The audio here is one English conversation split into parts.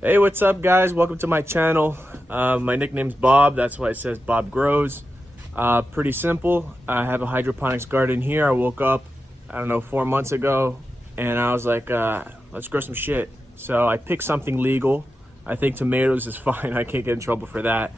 Hey, what's up guys? Welcome to my channel. My nickname's Bob, that's why it says Bob Grows. Pretty simple. I have a hydroponics garden here. I woke up, I don't know, 4 months ago, and I was like, let's grow some shit. So I picked something legal. I think tomatoes is fine. I can't get in trouble for that.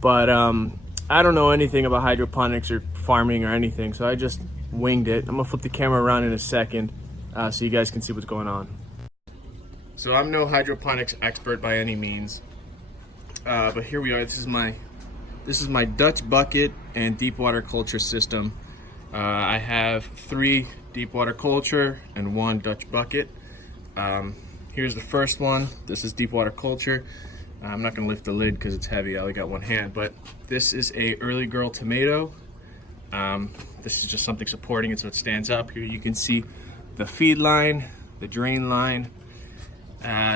But I don't know anything about hydroponics or farming or anything, so I just winged it. I'm gonna flip the camera around in a second so you guys can see what's going on. So I'm no hydroponics expert by any means, but here we are. This is my Dutch bucket and deep water culture system. I have 3 deep water culture and 1 Dutch bucket. Here's the first one. This is deep water culture. I'm not gonna lift the lid because it's heavy. I only got 1 hand, but this is a early girl tomato. This is just something supporting it so it stands up. Here you can see the feed line, the drain line.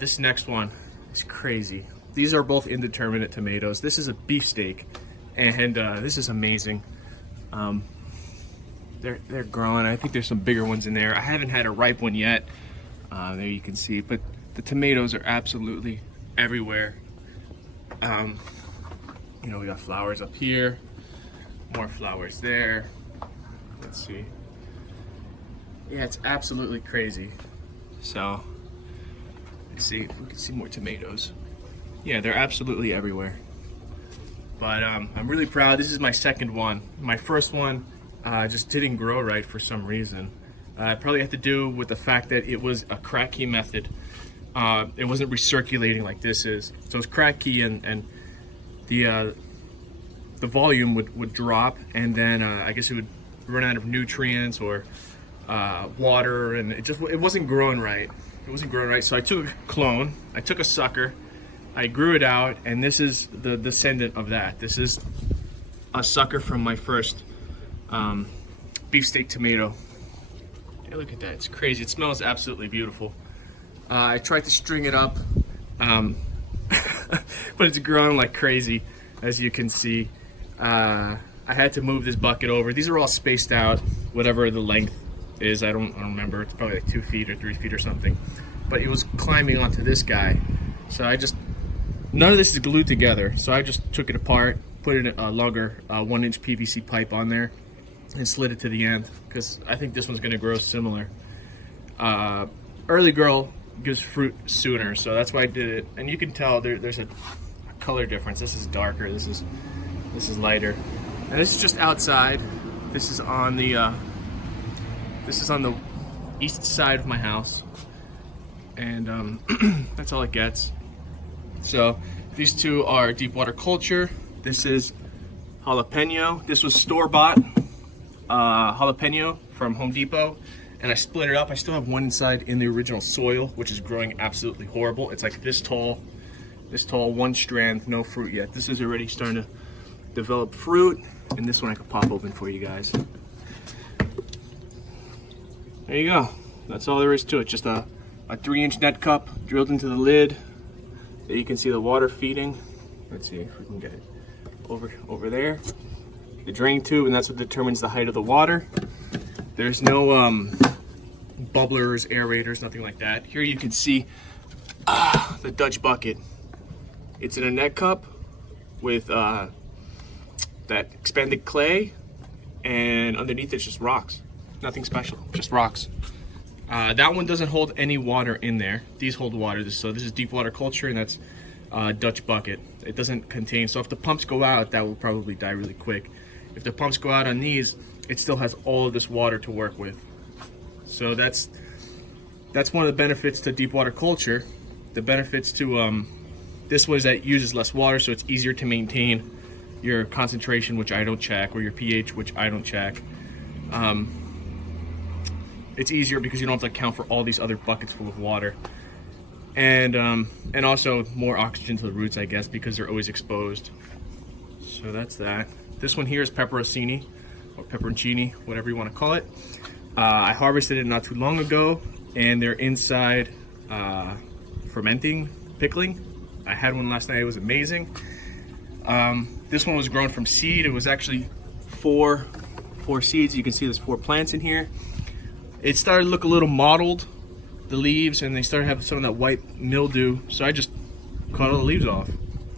This next one is crazy. These are both indeterminate tomatoes. This is a beefsteak, and this is amazing. They're growing. I think there's some bigger ones in there. I haven't had a ripe one yet. There you can see, but the tomatoes are absolutely everywhere. You know, we got flowers up here, more flowers there. Let's see. Yeah, it's absolutely crazy. So let's see if we can see more tomatoes. Yeah, they're absolutely everywhere. But I'm really proud. This is my second one. My first one just didn't grow right for some reason. It probably had to do with the fact that it was a crack key method. It wasn't recirculating like this is. So it's crack key, and the volume would drop, and then I guess it would run out of nutrients or water, and it wasn't growing right. It wasn't growing right, so I took a clone, I took a sucker, I grew it out, and this is the descendant of that. This is a sucker from my first beefsteak tomato. Hey, look at that, it's crazy. It smells absolutely beautiful. I tried to string it up, but it's growing like crazy, as you can see. I had to move this bucket over. These are all spaced out, whatever the length is. I don't remember. It's probably like 2 feet or 3 feet or something. But it was climbing onto this guy. So none of this is glued together. So I just took it apart, put in a longer 1-inch PVC pipe on there, and slid it to the end, because I think this one's gonna grow similar. Early girl gives fruit sooner, so that's why I did it. And you can tell there's a color difference. This is darker, this is lighter. And this is just outside. This is on the east side of my house, and that's all it gets. So these 2 are deep water culture. This is jalapeno. This was store-bought jalapeno from Home Depot, and I split it up. I still have one inside in the original soil, which is growing absolutely horrible. It's like this tall, 1 strand, no fruit yet. This is already starting to develop fruit, and this one I could pop open for you guys. There you go. That's all there is to it. Just a 3-inch net cup drilled into the lid. There you can see the water feeding. Let's see if we can get it over there. The drain tube, and that's what determines the height of the water. There's no bubblers, aerators, nothing like that. Here you can see the Dutch bucket. It's in a net cup with that expanded clay, and underneath it's just rocks. Nothing special, just rocks. That one doesn't hold any water in there. These hold water. So this is deep water culture, and that's Dutch bucket. It doesn't contain, so if the pumps go out, that will probably die really quick. If the pumps go out on these, it still has all of this water to work with. So that's one of the benefits to deep water culture. The benefits to this one is that it uses less water, so it's easier to maintain your concentration, which I don't check, or your pH, which I don't check. It's easier because you don't have to account for all these other buckets full of water, and also more oxygen to the roots, I guess, because they're always exposed. So that's that. This one here is Pepperoncini, or Pepperoncini, whatever you want to call it. I harvested it not too long ago, and they're inside fermenting, pickling. I had one last night. It was amazing. This one was grown from seed. It was actually four seeds. You can see there's 4 plants in here. It started to look a little mottled, the leaves, and they started having some of that white mildew. So I just cut all the leaves off.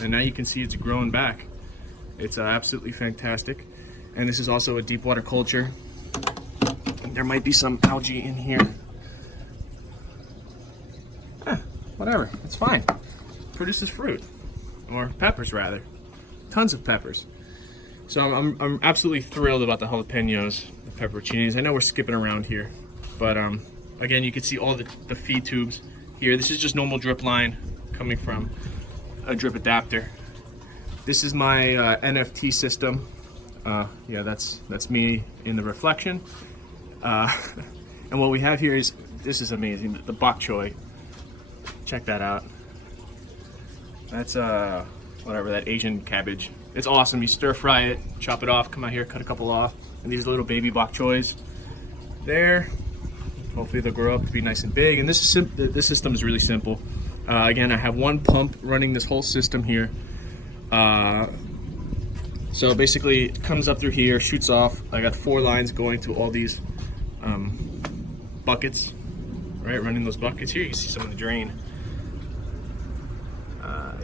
And now you can see it's growing back. It's absolutely fantastic. And this is also a deep water culture. There might be some algae in here. Whatever, it's fine. Produces fruit, or peppers rather. Tons of peppers. So I'm absolutely thrilled about the jalapenos, the pepperoncinis. I know we're skipping around here, but again, you can see all the feed tubes here. This is just normal drip line coming from a drip adapter. This is my NFT system. Yeah, that's me in the reflection. And what we have here is, this is amazing, the Bok Choy. Check that out. That's whatever, that Asian cabbage. It's awesome. You stir fry it, chop it off, come out here, cut a couple off, and these little baby bok choys there. Hopefully they'll grow up to be nice and big. And this system is really simple. Again, I have one pump running this whole system here. So basically, it comes up through here, shoots off. I got 4 lines going to all these buckets, right? Running those buckets here. You can see some of the drain.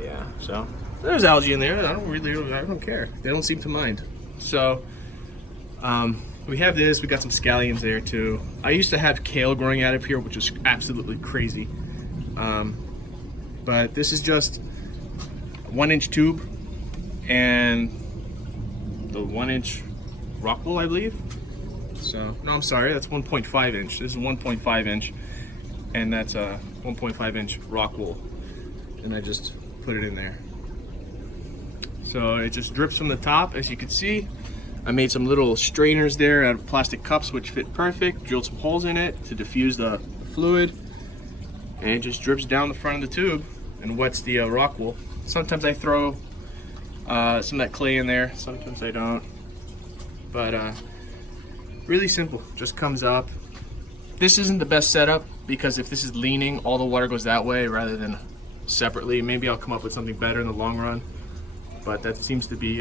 Yeah, so there's algae in there. I don't care. They don't seem to mind. So we have this. We got some scallions there too. I used to have kale growing out of here, which is absolutely crazy. But this is just a 1-inch tube and the 1-inch rock wool, I believe. So no, I'm sorry, that's 1.5 inch. This is 1.5 inch, and that's a 1.5 inch rock wool, and I just put it in there. So it just drips from the top, as you can see. I made some little strainers there out of plastic cups, which fit perfect. Drilled some holes in it to diffuse the fluid, and it just drips down the front of the tube and wets the rock wool. Sometimes I throw some of that clay in there, sometimes I don't. But really simple, just comes up. This isn't the best setup, because if this is leaning, all the water goes that way rather than separately. Maybe I'll come up with something better in the long run, but that seems to be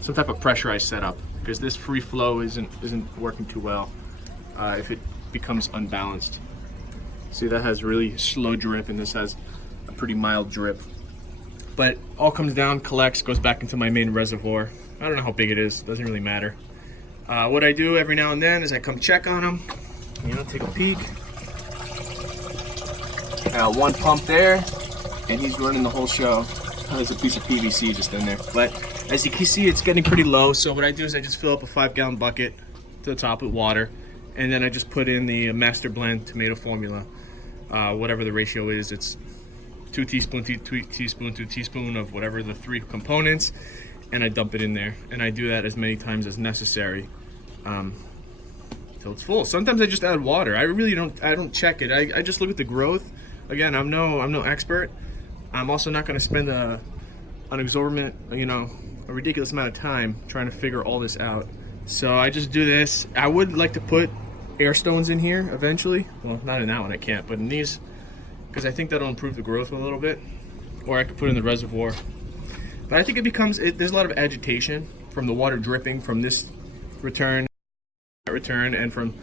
some type of pressurized setup, because this free flow isn't working too well if it becomes unbalanced. See, that has really slow drip, and this has a pretty mild drip. But all comes down, collects, goes back into my main reservoir. I don't know how big it is, doesn't really matter. What I do every now and then is I come check on them, take a peek. One pump there, and he's running the whole show. There's a piece of PVC just in there. But as you can see, it's getting pretty low. So what I do is I just fill up a 5-gallon bucket to the top with water, and then I just put in the master blend tomato formula. Whatever the ratio is, it's 2 teaspoon, 2 teaspoon of whatever the 3 components, and I dump it in there. And I do that as many times as necessary till it's full. Sometimes I just add water. I don't check it. I just look at the growth. Again, I'm no expert. I'm also not going to spend an exorbitant, a ridiculous amount of time trying to figure all this out. So I just do this. I would like to put air stones in here eventually. Well, not in that one, I can't, but in these, because I think that'll improve the growth a little bit. Or I could put in the reservoir. But I think there's a lot of agitation from the water dripping from this return, that return, and from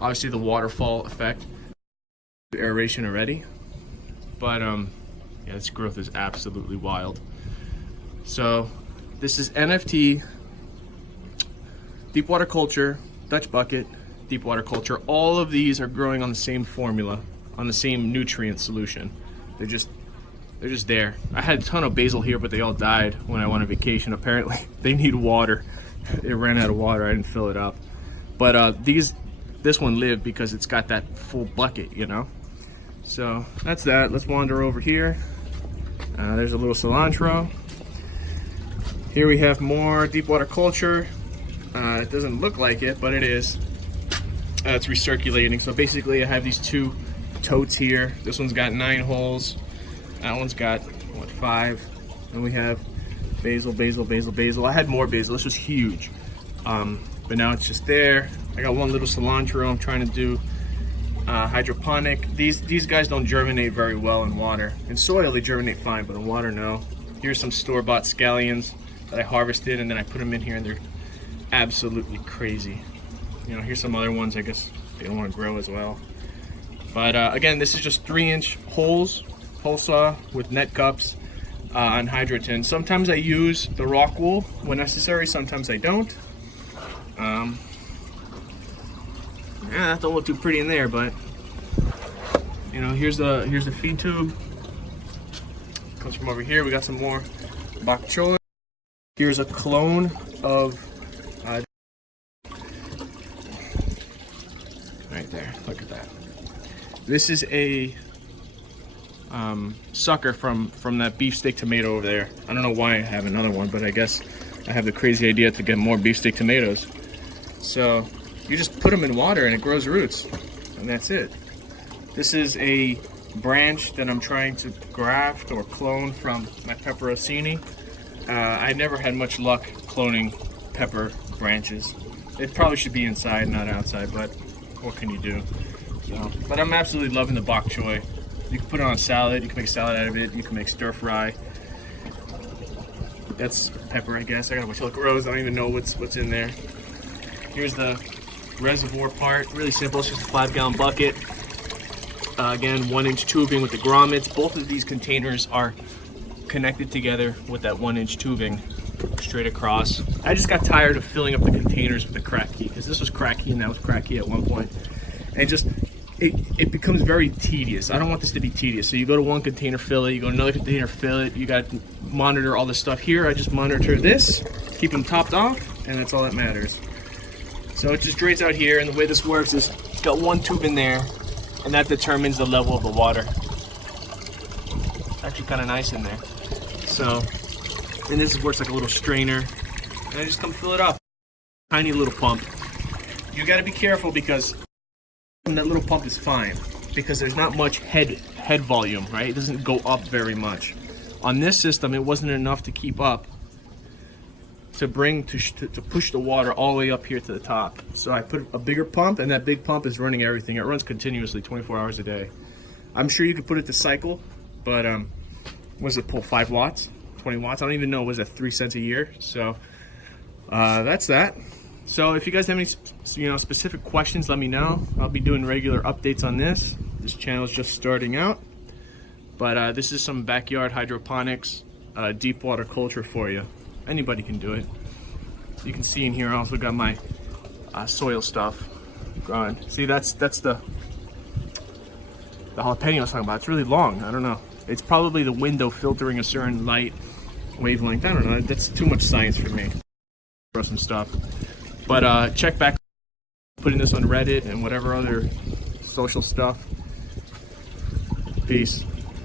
obviously the waterfall effect, aeration already. But yeah, this growth is absolutely wild. So this is NFT, deep water culture, Dutch bucket, deep water culture. All of these are growing on the same formula, on the same nutrient solution. They're just there. I had a ton of basil here, but they all died when I went on vacation. Apparently they need water. It ran out of water. I didn't fill it up. But this one lived because it's got that full bucket, So that's that. Let's wander over here. There's a little cilantro. Here we have more deep water culture. It doesn't look like it, but it is. It's recirculating. So basically I have these 2 totes here. This one's got 9 holes. That one's got, 5? And we have basil, basil, basil, basil. I had more basil. This was huge. But now it's just there. I got one little cilantro. I'm trying to do hydroponic. These guys don't germinate very well in water. In soil they germinate fine, but in water no. Here's some store-bought scallions that I harvested, and then I put them in here, and they're absolutely crazy. Here's some other ones. I guess they don't want to grow as well. But again, this is just 3-inch holes, hole saw with net cups. on Hydroton. Sometimes I use the rock wool when necessary, sometimes I don't. Yeah, that don't look too pretty in there, but you know, here's the feed tube. Comes from over here. We got some more Bok Choy. Here's a clone of right there. Look at that. This is a sucker from that beefsteak tomato over there. I don't know why I have another one, but I guess I have the crazy idea to get more beefsteak tomatoes. So you just put them in water and it grows roots, and that's it. This is a branch that I'm trying to graft or clone from my Pepperoncini. I never had much luck cloning pepper branches. It probably should be inside, not outside, but what can you do? So, but I'm absolutely loving the bok choy. You can put it on a salad, you can make salad out of it, you can make stir fry. That's pepper, I guess. I gotta watch. Look, Rose, I don't even know what's in there. Here's the reservoir part. Really simple, it's just a 5-gallon bucket. Again, 1-inch tubing with the grommets. Both of these containers are connected together with that 1-inch tubing straight across. I just got tired of filling up the containers with the crack key, because this was crack key and that was crack key at one point. And just, it becomes very tedious. I don't want this to be tedious. So you go to one container, fill it. You go to another container, fill it. You got to monitor all this stuff here. I just monitor this, keep them topped off, and that's all that matters. So it just drains out here, and the way this works is it's got one tube in there, and that determines the level of the water. It's actually kind of nice in there. So, and this works like a little strainer, and I just come fill it up. Tiny little pump. You got to be careful, because that little pump is fine, because there's not much head volume, right? It doesn't go up very much. On this system, it wasn't enough to keep up, to push the water all the way up here to the top. So I put a bigger pump, and that big pump is running everything. It runs continuously 24 hours a day. I'm sure you could put it to cycle, but what does it pull? 5 watts? 20 watts? I don't even know. Was that 3 cents a year? So that's that. So if you guys have any specific questions, let me know. I'll be doing regular updates on this. This channel is just starting out, but this is some backyard hydroponics, deep water culture for you. Anybody can do it. You can see in here I also got my soil stuff growing. See, that's the jalapeno I was talking about. It's really long. I don't know. It's probably the window filtering a certain light wavelength. I don't know. That's too much science for me. Grow some stuff. But check back. Putting this on Reddit and whatever other social stuff. Peace.